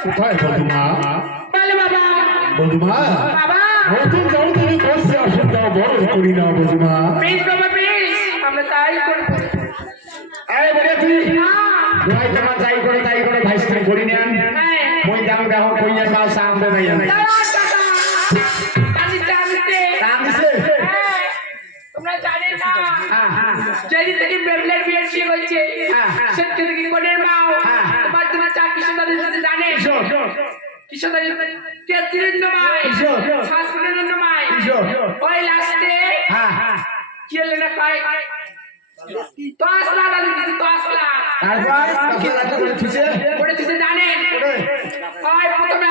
হয় বন্ধুমা? বলো বাবা বন্ধুমা? বাবা। নতুন যাও তুমি বসে আসুন যাও বড় করি না বন্ধুমা। বেশ বাবা বেশ আমরা তাই করব। আরে বলে তুই না। ভাই তোমার যাই করে তাই করে ভাই স্থান করি না। হ্যাঁ মই দাম কইয়া সামনে নাই। আমি তোমরা জানে না। হ্যাঁ হ্যাঁ। যেদিন থেকে বেবলার বিয়ে দাদের তেত্রিশ। সাতপুরের নমাই। কিশোর। ওই লাস্টে হ্যাঁ হ্যাঁ। কি হলো না কয়? দশ লাখ আমি দিচ্ছি দশ লাখ। তারপর? দিতে জানেন ওই প্রথমে